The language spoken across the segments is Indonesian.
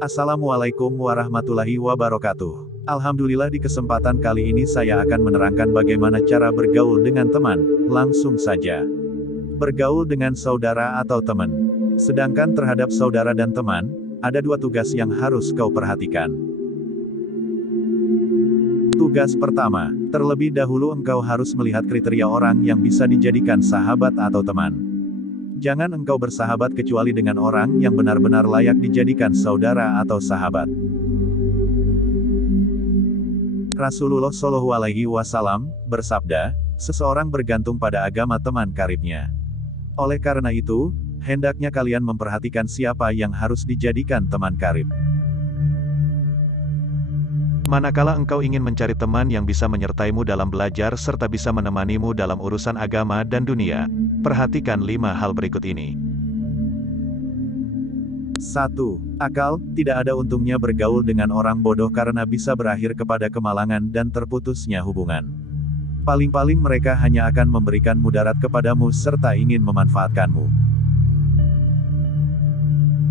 Assalamualaikum warahmatullahi wabarakatuh. Alhamdulillah, di kesempatan kali ini saya akan menerangkan bagaimana cara bergaul dengan teman. Langsung saja. Bergaul dengan saudara atau teman. Sedangkan terhadap saudara dan teman, ada dua tugas yang harus kau perhatikan. Tugas pertama, terlebih dahulu engkau harus melihat kriteria orang yang bisa dijadikan sahabat atau teman. Jangan engkau bersahabat kecuali dengan orang yang benar-benar layak dijadikan saudara atau sahabat. Rasulullah Shallallahu Alaihi Wasallam bersabda, seseorang bergantung pada agama teman karibnya. Oleh karena itu, hendaknya kalian memperhatikan siapa yang harus dijadikan teman karib. Manakala engkau ingin mencari teman yang bisa menyertaimu dalam belajar serta bisa menemanimu dalam urusan agama dan dunia, perhatikan 5 hal berikut ini. 1. Akal, tidak ada untungnya bergaul dengan orang bodoh karena bisa berakhir kepada kemalangan dan terputusnya hubungan. Paling-paling mereka hanya akan memberikan mudarat kepadamu serta ingin memanfaatkanmu.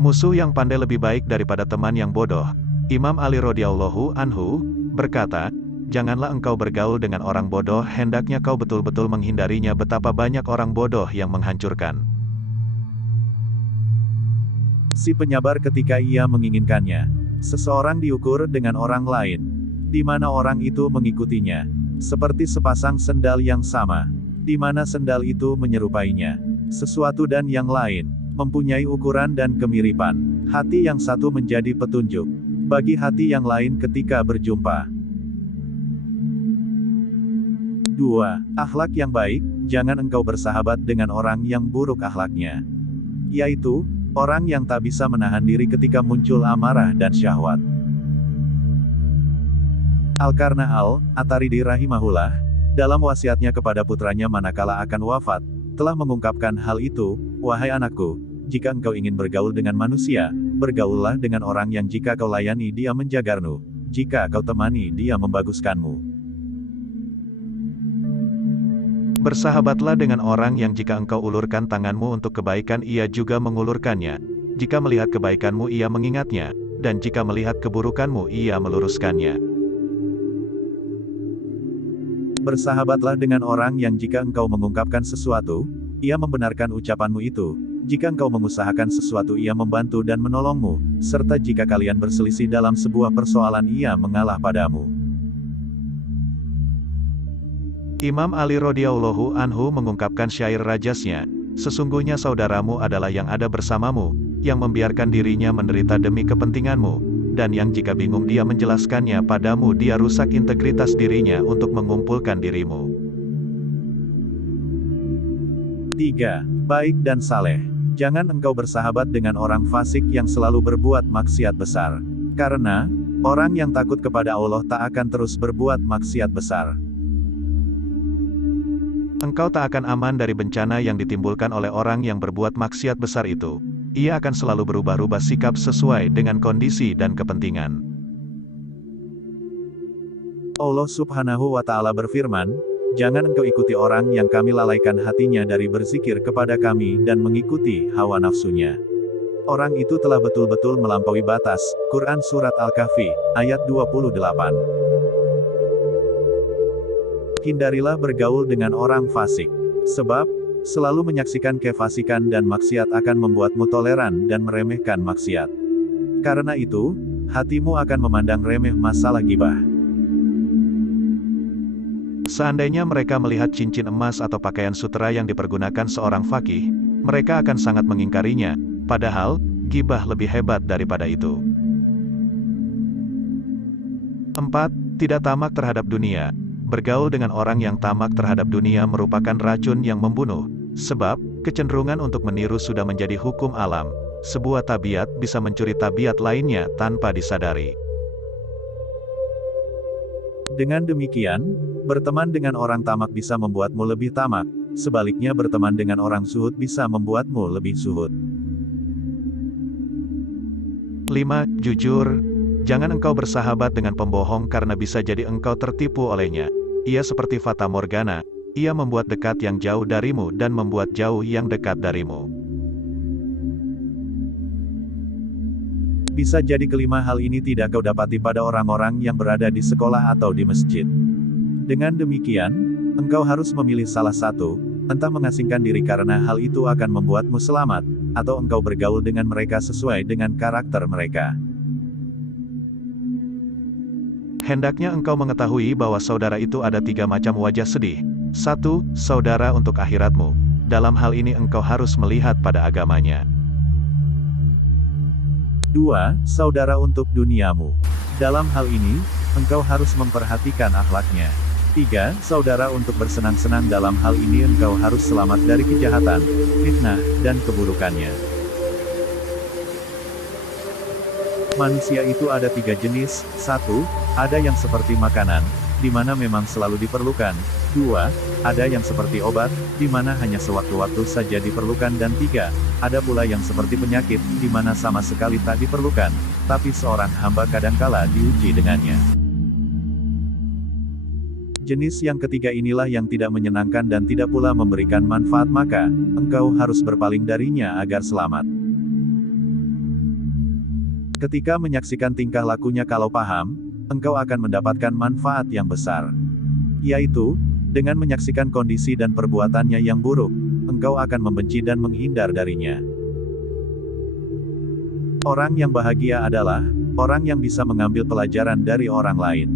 Musuh yang pandai lebih baik daripada teman yang bodoh. Imam Ali radhiyallahu anhu berkata, janganlah engkau bergaul dengan orang bodoh, hendaknya kau betul-betul menghindarinya. Betapa banyak orang bodoh yang menghancurkan si penyabar ketika ia menginginkannya. Seseorang diukur dengan orang lain, di mana orang itu mengikutinya, seperti sepasang sendal yang sama, di mana sendal itu menyerupainya. Sesuatu dan yang lain mempunyai ukuran dan kemiripan. Hati yang satu menjadi petunjuk bagi hati yang lain ketika berjumpa. 2. Akhlak yang baik, jangan engkau bersahabat dengan orang yang buruk akhlaknya. Yaitu, orang yang tak bisa menahan diri ketika muncul amarah dan syahwat. Al-Karna Al-Ataridi rahimahullah, dalam wasiatnya kepada putranya manakala akan wafat, telah mengungkapkan hal itu, wahai anakku, jika engkau ingin bergaul dengan manusia, bergaullah dengan orang yang jika kau layani dia menjagarmu, jika kau temani dia membaguskanmu. Bersahabatlah dengan orang yang jika engkau ulurkan tanganmu untuk kebaikan ia juga mengulurkannya, jika melihat kebaikanmu ia mengingatnya, dan jika melihat keburukanmu ia meluruskannya. Bersahabatlah dengan orang yang jika engkau mengungkapkan sesuatu, ia membenarkan ucapanmu itu, jika engkau mengusahakan sesuatu ia membantu dan menolongmu, serta jika kalian berselisih dalam sebuah persoalan ia mengalah padamu. Imam Ali radhiyallahu anhu mengungkapkan syair rajasnya, sesungguhnya saudaramu adalah yang ada bersamamu, yang membiarkan dirinya menderita demi kepentinganmu, dan yang jika bingung dia menjelaskannya padamu dia rusak integritas dirinya untuk mengumpulkan dirimu. 3. Baik dan saleh. Jangan engkau bersahabat dengan orang fasik yang selalu berbuat maksiat besar. Karena, orang yang takut kepada Allah tak akan terus berbuat maksiat besar. Engkau tak akan aman dari bencana yang ditimbulkan oleh orang yang berbuat maksiat besar itu. Ia akan selalu berubah-ubah sikap sesuai dengan kondisi dan kepentingan. Allah Subhanahu wa Ta'ala berfirman, jangan engkau ikuti orang yang kami lalaikan hatinya dari berzikir kepada kami dan mengikuti hawa nafsunya. Orang itu telah betul-betul melampaui batas. Quran Surat Al-Kahfi, ayat 28. Hindarilah bergaul dengan orang fasik. Sebab, selalu menyaksikan kefasikan dan maksiat akan membuatmu toleran dan meremehkan maksiat. Karena itu, hatimu akan memandang remeh masalah gibah. Seandainya mereka melihat cincin emas atau pakaian sutera yang dipergunakan seorang faqih, mereka akan sangat mengingkarinya, padahal, gibah lebih hebat daripada itu. 4. Tidak tamak terhadap dunia. Bergaul dengan orang yang tamak terhadap dunia merupakan racun yang membunuh, sebab, kecenderungan untuk meniru sudah menjadi hukum alam. Sebuah tabiat bisa mencuri tabiat lainnya tanpa disadari. Dengan demikian, berteman dengan orang tamak bisa membuatmu lebih tamak, sebaliknya berteman dengan orang zuhud bisa membuatmu lebih zuhud. 5. Jujur. Jangan engkau bersahabat dengan pembohong karena bisa jadi engkau tertipu olehnya. Ia seperti fata morgana, ia membuat dekat yang jauh darimu dan membuat jauh yang dekat darimu. Bisa jadi kelima hal ini tidak kau dapati pada orang-orang yang berada di sekolah atau di masjid. Dengan demikian, engkau harus memilih salah satu, entah mengasingkan diri karena hal itu akan membuatmu selamat, atau engkau bergaul dengan mereka sesuai dengan karakter mereka. Hendaknya engkau mengetahui bahwa saudara itu ada 3 macam wajah sedih. 1. Saudara untuk akhiratmu. Dalam hal ini engkau harus melihat pada agamanya. 2. Saudara untuk duniamu. Dalam hal ini, engkau harus memperhatikan akhlaknya. 3. Saudara untuk bersenang-senang. Dalam hal ini engkau harus selamat dari kejahatan, fitnah, dan keburukannya. Manusia itu ada 3 jenis. 1. Ada yang seperti makanan, di mana memang selalu diperlukan. 2. Ada yang seperti obat, di mana hanya sewaktu-waktu saja diperlukan. Dan 3. Ada pula yang seperti penyakit, di mana sama sekali tak diperlukan, tapi seorang hamba kadangkala diuji dengannya. Jenis yang ketiga inilah yang tidak menyenangkan dan tidak pula memberikan manfaat, maka engkau harus berpaling darinya agar selamat. Ketika menyaksikan tingkah lakunya kalau paham, engkau akan mendapatkan manfaat yang besar. Yaitu, dengan menyaksikan kondisi dan perbuatannya yang buruk, engkau akan membenci dan menghindar darinya. Orang yang bahagia adalah orang yang bisa mengambil pelajaran dari orang lain.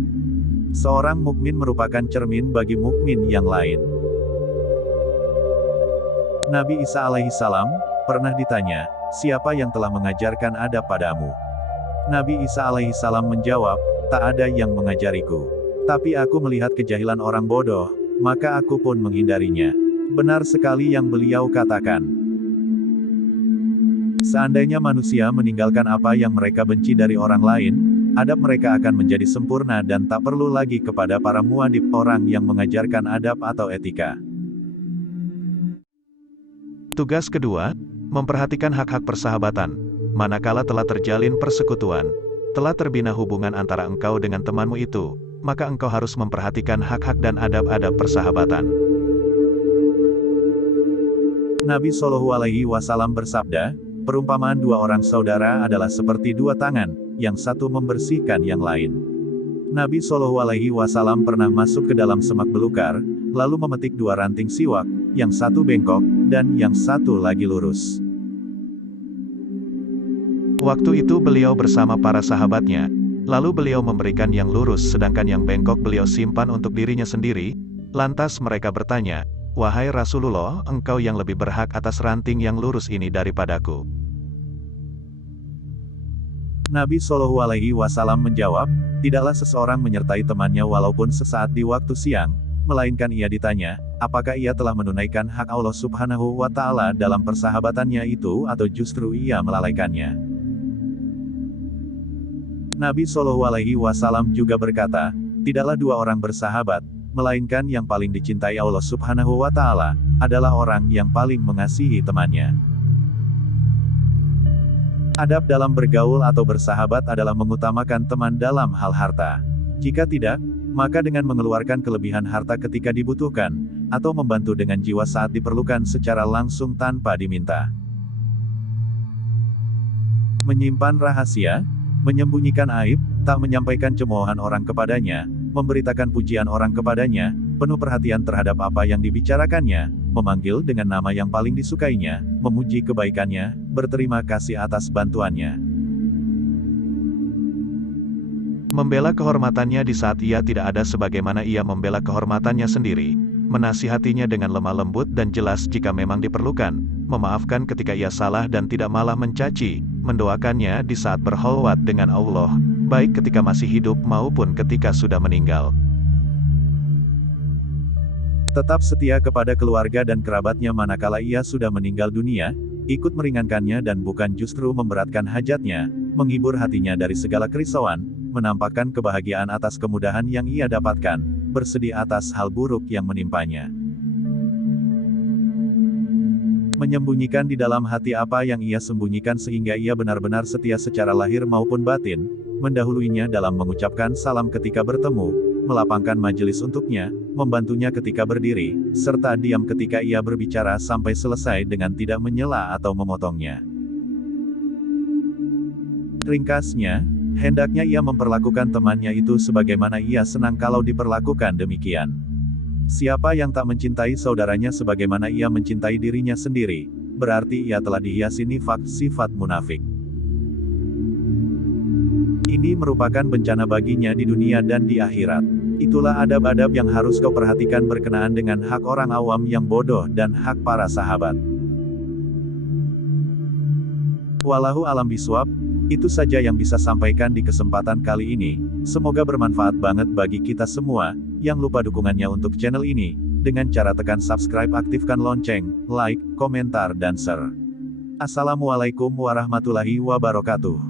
Seorang mukmin merupakan cermin bagi mukmin yang lain. Nabi Isa alaihissalam pernah ditanya, "Siapa yang telah mengajarkan adab padamu?" Nabi Isa alaihissalam menjawab, "Tak ada yang mengajariku. Tapi aku melihat kejahilan orang bodoh, maka aku pun menghindarinya." Benar sekali yang beliau katakan. Seandainya manusia meninggalkan apa yang mereka benci dari orang lain, adab mereka akan menjadi sempurna dan tak perlu lagi kepada para muadib, orang yang mengajarkan adab atau etika. Tugas kedua, memperhatikan hak-hak persahabatan. Manakala telah terjalin persekutuan, telah terbina hubungan antara engkau dengan temanmu itu, maka engkau harus memperhatikan hak-hak dan adab-adab persahabatan. Nabi Shallallahu Alaihi Wasallam bersabda, perumpamaan 2 orang saudara adalah seperti 2 tangan, yang satu membersihkan yang lain. Nabi Shallallahu Alaihi Wasallam pernah masuk ke dalam semak belukar, lalu memetik 2 ranting siwak, yang satu bengkok, dan yang satu lagi lurus. Waktu itu beliau bersama para sahabatnya, lalu beliau memberikan yang lurus sedangkan yang bengkok beliau simpan untuk dirinya sendiri. Lantas mereka bertanya, "Wahai Rasulullah, engkau yang lebih berhak atas ranting yang lurus ini daripadaku." Nabi Shallallahu Alaihi Wasallam menjawab, tidaklah seseorang menyertai temannya walaupun sesaat di waktu siang, melainkan ia ditanya, apakah ia telah menunaikan hak Allah Subhanahu wa Ta'ala dalam persahabatannya itu atau justru ia melalaikannya. Nabi Shallallahu Alaihi Wasallam juga berkata, tidaklah 2 orang bersahabat, melainkan yang paling dicintai Allah Subhanahu wa Ta'ala adalah orang yang paling mengasihi temannya. Adab dalam bergaul atau bersahabat adalah mengutamakan teman dalam hal harta. Jika tidak, maka dengan mengeluarkan kelebihan harta ketika dibutuhkan, atau membantu dengan jiwa saat diperlukan secara langsung tanpa diminta. Menyimpan rahasia, menyembunyikan aib, tak menyampaikan cemoohan orang kepadanya, memberitakan pujian orang kepadanya, penuh perhatian terhadap apa yang dibicarakannya, memanggil dengan nama yang paling disukainya, memuji kebaikannya, berterima kasih atas bantuannya. Membela kehormatannya di saat ia tidak ada sebagaimana ia membela kehormatannya sendiri, menasihatinya dengan lemah lembut dan jelas jika memang diperlukan, memaafkan ketika ia salah dan tidak malah mencaci, mendoakannya di saat berkholwat dengan Allah, baik ketika masih hidup maupun ketika sudah meninggal. Tetap setia kepada keluarga dan kerabatnya manakala ia sudah meninggal dunia, ikut meringankannya dan bukan justru memberatkan hajatnya, menghibur hatinya dari segala kerisauan, menampakkan kebahagiaan atas kemudahan yang ia dapatkan, bersedih atas hal buruk yang menimpanya. Menyembunyikan di dalam hati apa yang ia sembunyikan sehingga ia benar-benar setia secara lahir maupun batin, mendahuluinya dalam mengucapkan salam ketika bertemu, melapangkan majelis untuknya, membantunya ketika berdiri, serta diam ketika ia berbicara sampai selesai dengan tidak menyela atau memotongnya. Ringkasnya, hendaknya ia memperlakukan temannya itu sebagaimana ia senang kalau diperlakukan demikian. Siapa yang tak mencintai saudaranya sebagaimana ia mencintai dirinya sendiri, berarti ia telah dihiasi nifak, sifat munafik. Ini merupakan bencana baginya di dunia dan di akhirat. Itulah adab-adab yang harus kau perhatikan berkenaan dengan hak orang awam yang bodoh dan hak para sahabat. Wallahu alam biswab, itu saja yang bisa sampaikan di kesempatan kali ini. Semoga bermanfaat banget bagi kita semua. Yang lupa dukungannya untuk channel ini, dengan cara tekan subscribe, aktifkan lonceng, like, komentar dan share. Assalamualaikum warahmatullahi wabarakatuh.